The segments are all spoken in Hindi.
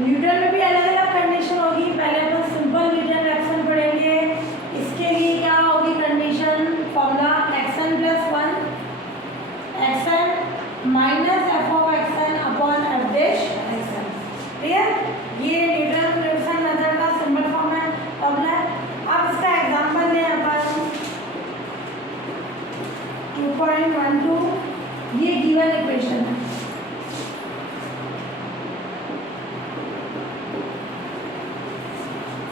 न्यूटन में भी अलग अलग कंडीशन होगी। पहले अपन सिंपल न्यूटन रिएक्शन पढ़ेंगे। इसके लिए क्या होगी condition, formula action plus 1 action minus F of action upon F dash action. Clear? ये न्यूटन रिएक्शन मेथड का सिंपल फॉर्मूला है। अब इसका एग्जांपल लें अपन 2.12, ये गिवन इक्वेशन है।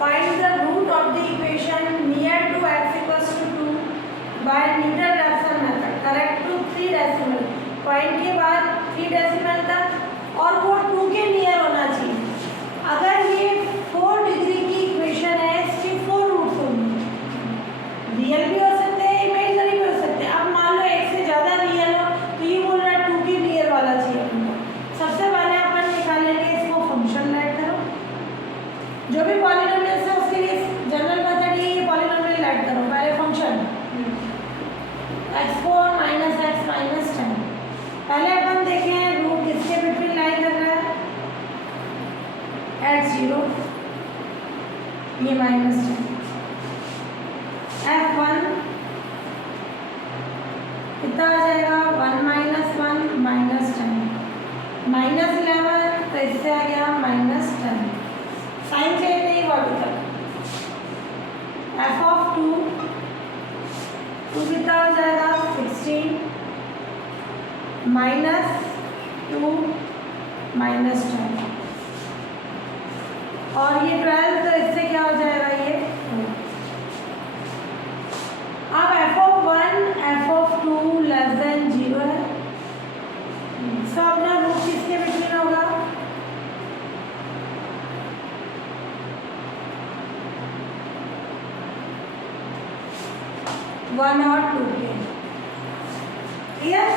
Find the root of the equation near to x equals to 2 by Newton Raphson method. Correct to 3 decimal. Point के बाद 3 decimal तक और वो 2 के नियर होना चाहिए। अगर ये 4 डिग्री की इक्वेशन है, इसके 4 रूट्स होंगे। रियल भी हो सकते हैं, इमेजिनरी भी हो सकते हैं। अब मान लो एक से ज़्यादा रियल हो तो ये बोल रहा है 2 के नियर वाला चाहिए हमको। सबसे पहले अपन निकालेंगे इसको फंक्शन ऐड करो। जो भी पॉलिनोमियल है उसके लिए जनरल मेथड ये पॉलिनोमियल ऐड करो। पहले function x4 minus x minus 10। पहले अपन देखें रूट किसके बिटवीन लाई कर रहा है, x0 ये माइनस 10, f1 कितना आ जाएगा 1 माइनस 1 माइनस 10 माइनस 11, तो इससे आ गया माइनस 10। साइन चेंज नहीं हुआ अभी तक। एफ ऑफ 2 कितना हो जाएगा 16 माइनस 2 माइनस 10 और ये 12, तो इससे क्या हो जाएगा ये। अब F of 1 F of 2 less than 0 है, सो अपना रूट किसके बिटवीन होगा 1 और 2 के। क्लियर?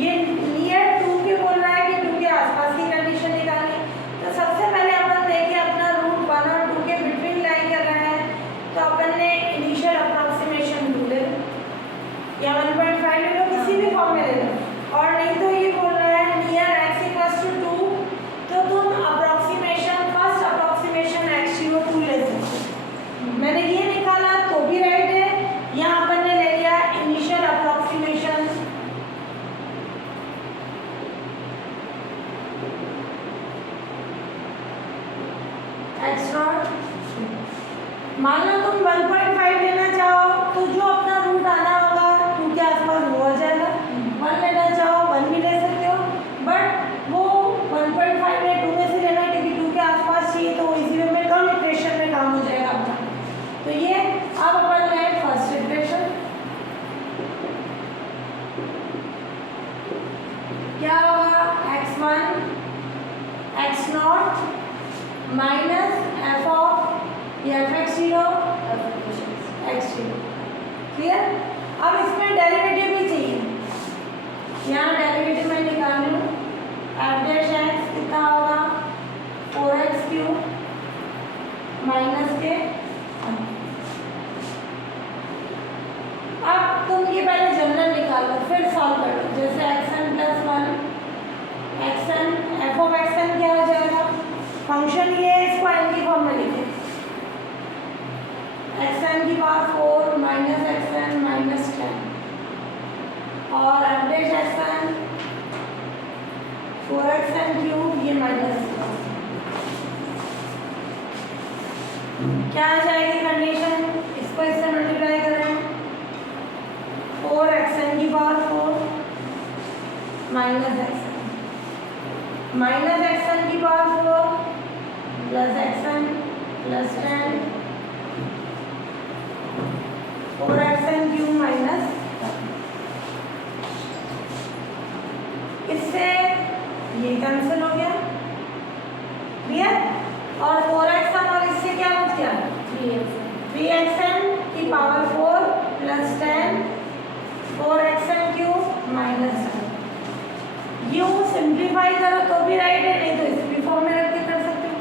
ये नियर 2 के बोल रहा है कि 2 के आसपास की कंडीशन निकालनी। तो सबसे पहले अपन देखिए अपना रूट 1 और 2 के बिटवीन लाई कर रहा है, तो अपन ने इनिशियल अप्रॉक्सीमेशन रूल ले या 1.5 ले लो, किसी भी फॉर्म में ले लो। और नहीं तो ये बोल रहा है नियर x इक्वल्स टू 2, तो तुम अप्रॉक्सीमेशन फर्स्ट अप्रॉक्सीमेशन x0 2 ले सकते हो। मैंने ये निकाला तो भी राइट है। यहाँ अपन ने ले लिया इनिशियल अप्रॉक्सीमेशन x0। मान लो तुम 1.5 लेना चाहो तो जो अपना रूट आना होगा 2 के आसपास वो आ जाएगा। 1 लेना चाहो 1 भी ले सकते हो, बट वो 1.5 या 2 में से लेना क्योंकि 2 के आसपास चाहिए, तो वो इसी वे में कम इक्वेशन में काम हो जाएगा अपना। तो ये अब अपन ले फर्स्ट इक्वेशन, क्या होगा x1 x0 minus F of या fx0 x0। क्लियर? अब इसमें डेरिवेटिव भी चाहिए। यहाँ डेरिवेटिव में निकाल लूँ, एफ डैश एक्स कितना होगा 4x³ माइनस के। अब तुम ये पहले जनरल निकालो फिर सॉल्व कर लो। जैसे action plus 1 action F of action क्या हो जाएगा, फंक्शन ये है, इसको एन की फॉर्म में लिखें। एक्सन की पावर 4 माइनस एक्सन माइनस 10 और एफ डैश एक्सन 4x³ ये माइनस। क्या आ जाएगी कंडीशन, इसको इससे मल्टीप्लाई करें 4x की पावर 4 माइनस एक्सन की power 4 plus action plus 10 4x³ minus. इससे ये कैंसिल हो गया। क्लियर? और 4x और इससे क्या बच गया 3x की पावर 4 प्लस 10 4x³ माइनस। यूँ सिंप्लीफाई करो तो भी राइट है, नहीं तो इस भी फॉर्म में रख के कर सकते हो।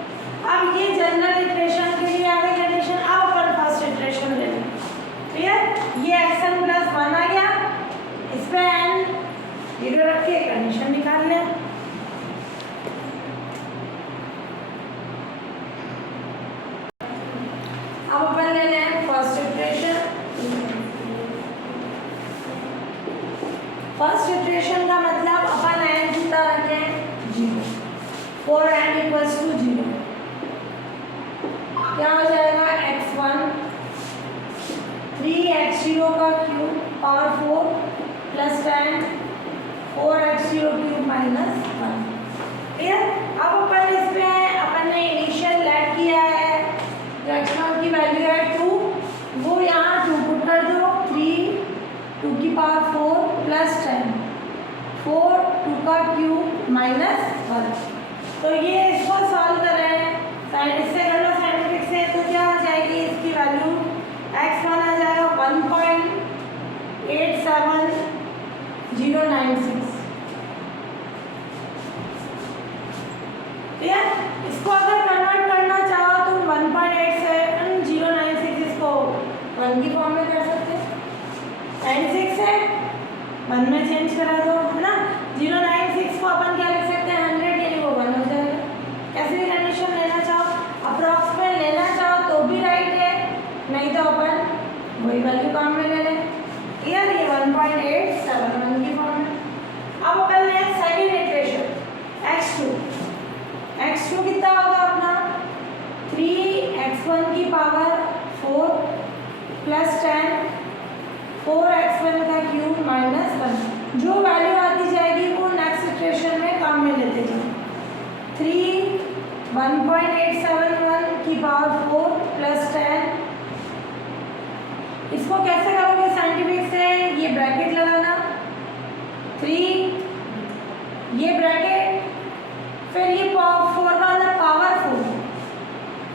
अब ये जनरल इक्वेशन के लिए आ गई कंडीशन। अब अपन फर्स्ट इटरेशन ले लें। क्लियर? ये एक्सन प्लस 1 आ गया, इस पे n 0 रख के कंडीशन निकाल लें। 4x0³ minus 1। क्लियर? अब अपन इसमें अपन ने इनिशियल लेट किया है, जो x0 की वैल्यू है 2, वो यहाँ 2 पुट कर दो, 3 2 की पावर 4 प्लस 10, 4 2 का क्यूब माइनस 1। तो ये इसको सॉल्व कर रहे हैं, इससे कर लो साइंटिफिक से, तो क्या आ जाएगी इसकी वैल्यू, x1 आ जाएगा 1.87096। ठीक है? इसको अगर कन्वर्ट करना चाहो तो 1.87096 इसको 1 की फॉर्म में कर सकते हैं, 96 है 1 में चेंज करा दो, है ना। 096 को अपन क्या लिख सकते हैं, 100, यानी वो 1 हो जाएगा। कैसे भी कंडीशन लेना चाहो, अप्रॉक्सीमेट लेना चाहो तो भी राइट है, नहीं तो अपन वही वैल्यू काम में ले लें। क्लियर? ये 1.871 की फॉर्म में। अब अपन ले सेकेंड इक्वेशन x2 कितना होगा अपना, 3x1 की पावर 4 प्लस 10, 4x1 का क्यूब माइनस 1। जो वैल्यू आती जाएगी वो नेक्स्ट इक्वेशन में काम में लेते जाओ। 1.871 की पावर 4 प्लस 10, इसको कैसे करोगे साइंटिफिक से, ये ब्रैकेट लगाना, 3 ये ब्रैकेट, फिर ये 4 वाला पावर 4,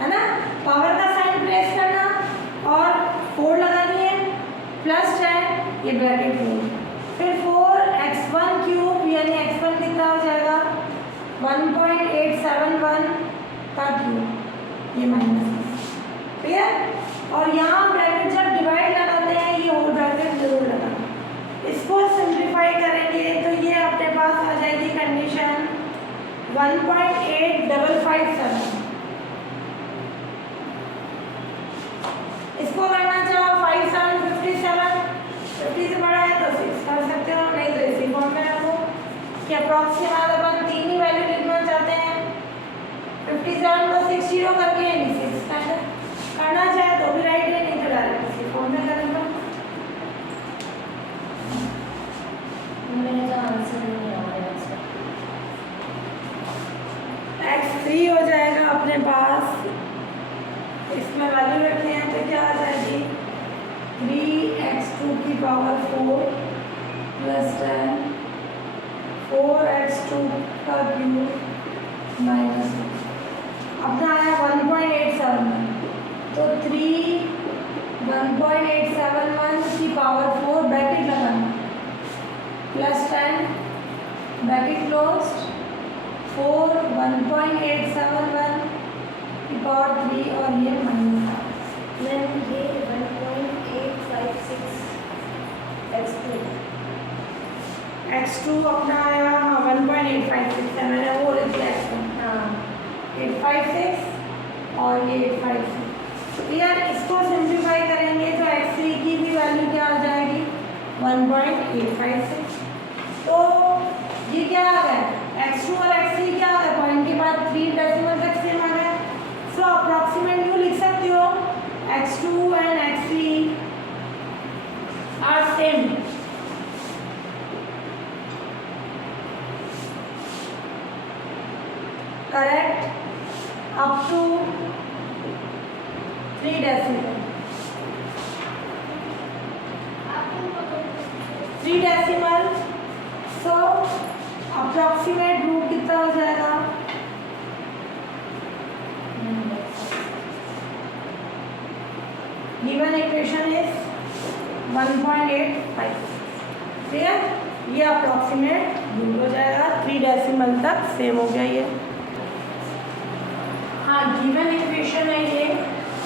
है ना, पावर का साइन प्लेस करना और 4 लगानी है, प्लस 10 ये ब्रैकेट 4, फिर 4x1 क्यूब, यानी x1 कितना हो जाएगा 1.871 का क्यूब, ये माइनस। क्लियर? और यहाँ ब्रैकेट जब डिवाइड लगाते हैं ये होल ब्रैकेट जरूर लगाना। इसको सिंप्लीफाई करेंगे तो ये अपने पास आ जाएगी कंडीशन 1.8557। इसको करना चाहो 5757, 50 से बड़ा है तो 6 कर सकते हो, नहीं तो इसी फॉर्म में रखो कि अप्रॉक्सीमेट अपन 3 ही वैल्यू लिखना चाहते हैं, 57 को 60 करके यानी 6 करना चाहे तो भी राइट है, नहीं तो डायरेक्ट इसी फॉर्म में करेंगे। मेरा जो आंसर नहीं आ रहा है x3 हो जाएगा अपने पास, इसमें वैल्यू रखते हैं तो क्या आ जाएगी 3x2 की पावर 4 प्लस 10, 4x2 का क्यूब माइनस, अपना आया 1.871, तो 1.871 की पावर 4 ब्रैकेट लगाना, प्लस 10 ब्रैकेट क्लोज्ड, 4 1.871 की पावर 3 और ये माइनस, मैम ये 1.856 x2 अपना आया 1.856 है, मैंने वो लिख दिया x1, हाँ 856 और ये 856। यार इसको सिंप्लीफाई करेंगे तो x3 की भी वैल्यू क्या आ जाएगी 1.856। तो ये क्या आ गया, x2 और x3 क्या आ गया, पॉइंट के बाद 3 डेसिमल तक सेम आ गया। सो अप्रॉक्सीमेट यू लिख सकते हो x2 and x3 are same. Correct up to 3 decimal, 3 decimal. So approximate root कितना हो जाएगा, गिवन इक्वेशन इज 1.85। ठीक है, ये अप्रॉक्सीमेट रूट हो जाएगा, 3 डेसिमल तक सेम हो गया ये। हाँ गिवन इक्वेशन है ये,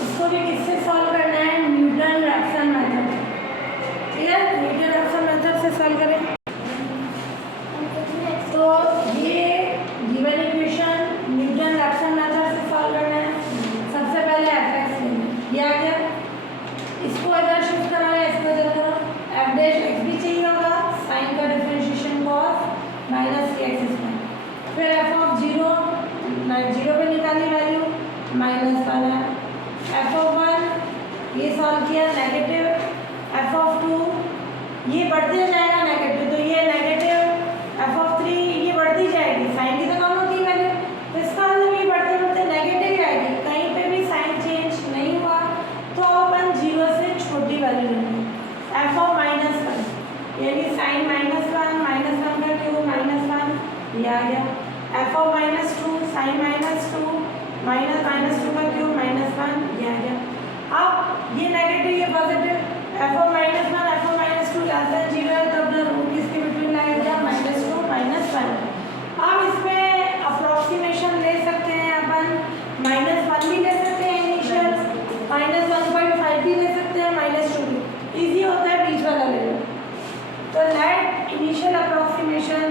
इसको भी किससे सॉल्व करना है, न्यूटन रैप्सन मेथड। ठीक है, न्यूटन रैप्सन मेथड से सॉल्व करें। तो ये given equation Newton Raphson method से सॉल्व करना है। सबसे पहले f(x) लेंगे, ये आ गया, इसको इधर शिफ्ट करा है, इसको इधर करो, f' भी चाहिए होगा, साइन का डिफरेंशिएशन cos माइनस x इसमें, फिर f(0) 0 पे निकाली वैल्यू -1 है, f(1) ये सॉल्व किया नेगेटिव, f(2) ये बढ़ते जाएगा नेगेटिव, तो ये नेगेटिव -2 -2 का क्यूब -1 ये आ गया। अब ये नेगेटिव ये positive f of -1 f of -2 0 है तो अपना रूट इसके बिटवीन लाएगा -2 -1। अब इसमें अप्रोक्सीमेशन ले सकते हैं अपन, -1 भी ले सकते हैं इनिशियल, -1.5 भी ले सकते हैं, -2 भी। ईजी होता है बीच वाला ले लो। तो let initial approximation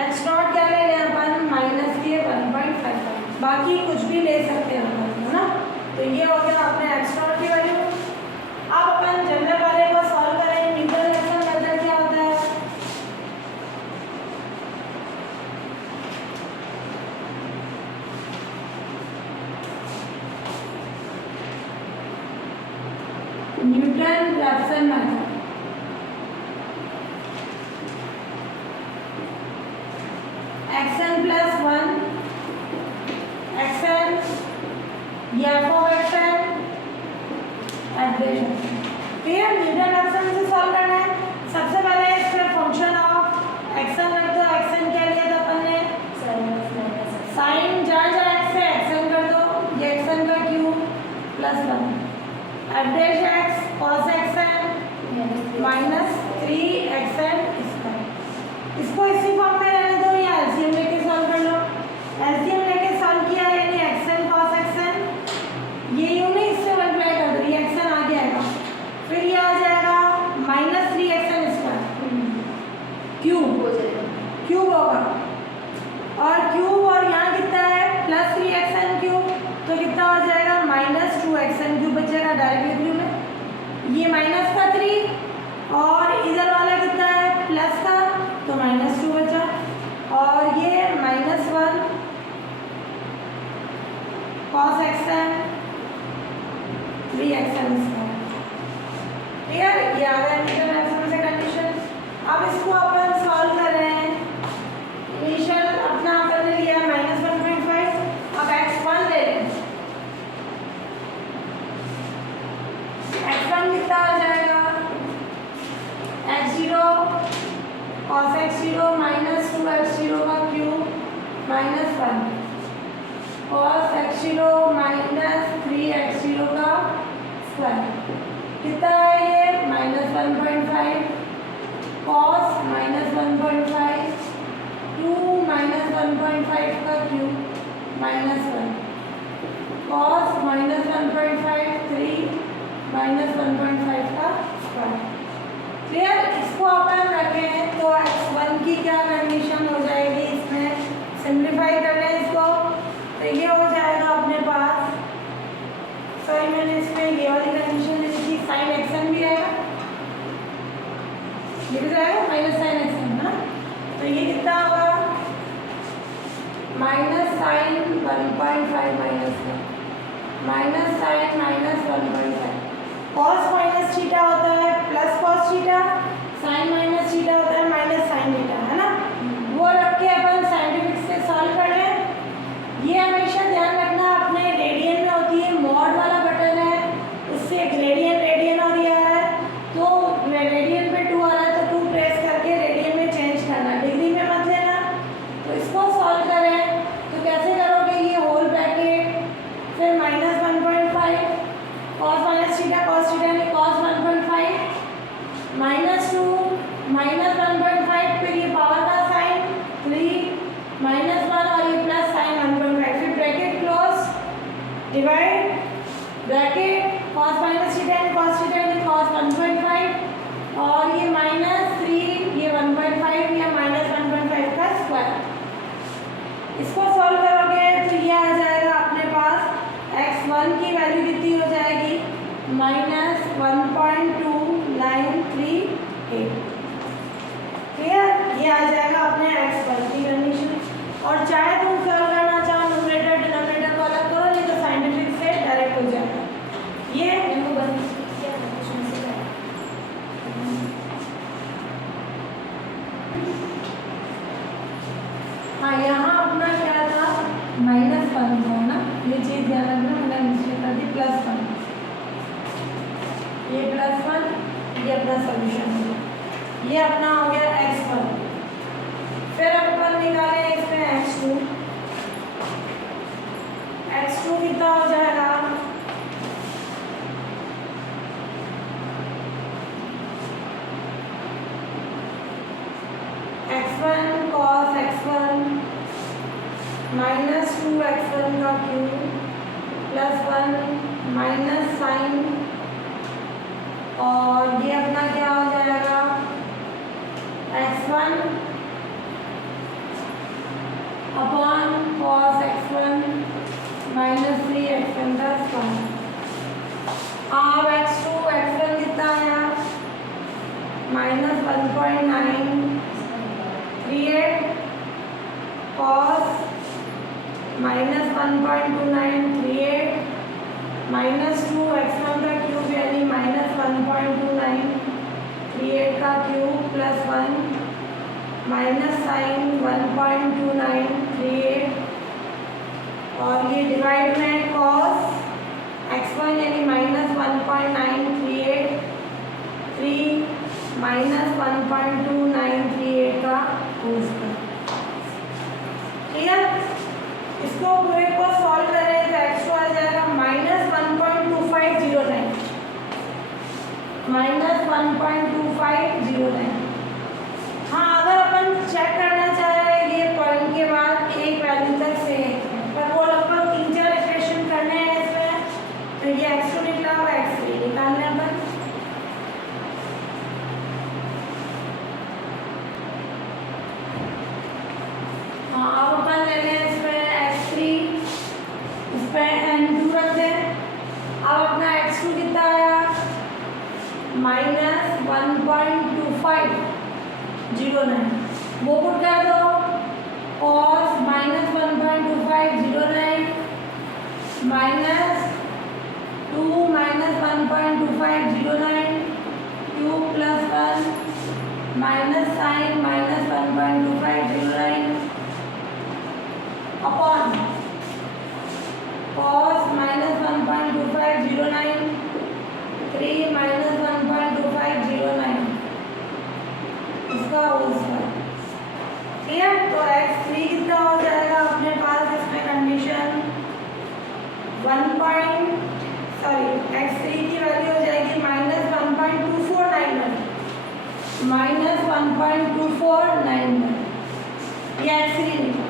x nought क्या ले लें अपन, -1.5, बाकी कुछ भी ले सकते हैं अपन, है ना। तो ये हो गया अपने x नॉट की वैल्यू। अब अपन जनरल वाले को सॉल्व करें। न्यूटन रैफसन मेथड क्या होता है, Newton Raphson method xn plus 1 xn या f of xn एडिशन। फिर न्यूटन रैफसन से सॉल्व करना है। सबसे पहले इसमें फंक्शन ऑफ xn रख दो। xn क्या लिया था अपन ने, साइन जहाँ जहाँ x है xn कर दो, ये xn का cube plus 1 f dash x cos xn minus 3xn square. इसको इसी फॉर्म में रहने दो या एलसीएम लेके सॉल्व कर लो। एलसीएम लेके सॉल्व किया यानी xn cos xn ये यूं नहीं इससे मल्टीप्लाई कर दो, ये xn आ जाएगा, फिर ये आ जाएगा -3xn स्क्वायर क्यूब होगा, और क्यूब और यहाँ कितना है +3xn क्यूब, तो कितना हो जाएगा -2xn क्यूब बचेगा डायरेक्ट लिख लूँ मैं। ये माइनस का 3 और इधर वाला कितना है प्लस का, तो -2 बचा, और ये -1 cos xn 3xn square. Clear, ये आ गया न्यूटन रैफसन से कंडीशन। अब इसको अपन सॉल्व कर रहे हैं। इनिशियल अपना अपन ने लिया -1.5, अब x1 ले लें। x1 कितना आ जाएगा, x0 cos x0 -2x0 का क्यूब -1 cos x0 -3x0 का स्क्वायर। कितना है ये -1.5 cos -1.5 2 -1.5 का क्यूब -1 cos -1.5 3 -1.5 का स्क्वायर। क्लियर, इसको अपन रखें तो x1 की क्या कंडीशन हो जाएगी, इसमें सिंप्लीफाई कर लें इसको, तो ये हो जाएगा अपने पास, सॉरी मैंने इसमें ये वाली कंडीशन ली थी, sin xn भी आएगा, ये भी जाएगा -sin xn, है ना। तो ये कितना होगा -sin 1.5 -sin -1.5 cos minus theta होता है plus cos theta, sin minus theta होता है माइनस sin थीटा, है ना। वो रख के अपन साइंटिफिक से सॉल्व कर लें। ये हमेशा ध्यान रखना अपने रेडियन में होती है, मॉड वाला बटन है उससे रेडियन और ये आ रहा है, तो रेडियन पे 2 आ रहा है तो 2 प्रेस करके रेडियन में चेंज करना, डिग्री में मत लेना। तो इसको सॉल्व करें तो कैसे करोगे, ये होल ब्रैकेट फिर -1.5 cos minus theta cos theta यानी cos 1.5 -2 -1.5 फिर ये पावर का साइन 3 -1 और ये प्लस साइन 1.5, फिर bracket close divide bracket cos minus theta यानी cos थीटा यानी cos 1.5 और ये -3 ये 1.5 या -1.5 का स्क्वायर। इसको सॉल्व करोगे तो ये आ जाएगा अपने पास x1 की वैल्यू कितनी हो जाएगी -1.2938। क्लियर, ये आ जाएगा अपने x1 की कंडीशन। और चाहे तुम सॉल्व करना चाहो न्यूमरेटर डिनोमिनेटर को अलग करो, नहीं तो साइंटिफिक से डायरेक्ट हो जाएगा। ये हाँ, यहाँ अपना क्या था -1 था ना, ये चीज़ ध्यान रखना, मैंने नीचे कर दी +1, ये +1 ये अपना सोल्यूशन हो गया। ये अपना हो गया x1। फिर अपन निकाले इसमें x2। x2 कितना हो जाएगा, x1 cos x1 minus 2x1 का क्यूब प्लस 1 माइनस साइन, और ये अपना क्या हो जाएगा x1 upon cos x1 minus 3x1 plus 1। अब x1 कितना आया, minus 1.9 38 cos minus 1.2938 minus 2x1 का क्यूब यानी माइनस 1.2938 का क्यूब प्लस 1 माइनस साइन 1.2938, और ये डिवाइड में cos x1 यानी माइनस 1.938 3 माइनस 1.2938 का होल स्क्वायर। क्लियर? इसको पूरे को सॉल्व करें तो x2 आ जाएगा माइनस 1.2509 माइनस 1.2509। हाँ, अगर अपन चेक करना चाह रहे हैं ये पॉइंट के बाद एक वैल्यू तक से, पर वो लगभग 3-4 इक्वेशन करने हैं इसमें, तो ये x2 निकला हुआ x3 निकालने अपन। हाँ, अब अपन ले लें इसमें x3, इस पर n2 रख दें। अब अपना x2 कितना आया, माइनस 1.2509, वो पुट कर दो, cos minus 1.2509 minus 2 minus 1.2509 cube plus 1 minus sine minus 1.2509 upon cos minus 1.2509 3 minus 1.2509 इसका होल स्क्वायर। क्लियर? तो x3 कितना हो जाएगा अपने पास इसमें कंडीशन x3 की वैल्यू हो जाएगी माइनस 1.2491 माइनस 1.2491, ये x3 निकला।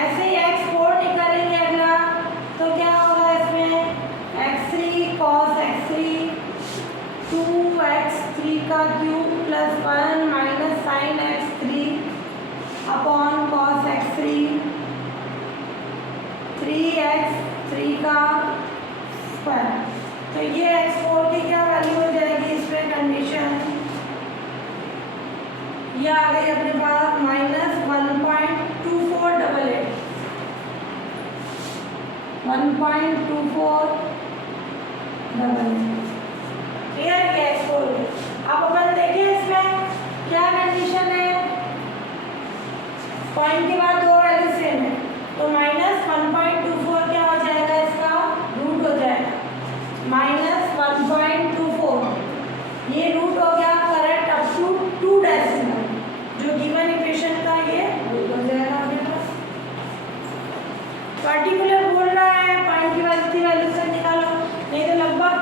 ऐसे ही x4 निकालेंगे अगला, तो क्या होगा इसमें x3 cos x3 2x3 का cube plus 1 minus sine x3 upon cos x3 3x3 का स्क्वायर। तो ये x4 की क्या वैल्यू हो जाएगी इसमें कंडीशन, ये आ गई अपने पास माइनस 1.2488 1.2488। क्लियर? ये x4। अब अपन देखें इसमें क्या कंडीशन है, पॉइंट के बाद दो वैल्यू सेम है, तो माइनस 1.24 क्या हो जाएगा, इसका रूट हो जाएगा माइनस 1.24, ये रूट हो गया करेक्ट अप टू 2 डेसिमल, जो गिवन इक्वेशन का ये रूट हो जाएगा अपने पास। पर्टिकुलर बोल रहा है पॉइंट की वैल्यू से निकालो, नहीं तो लगभग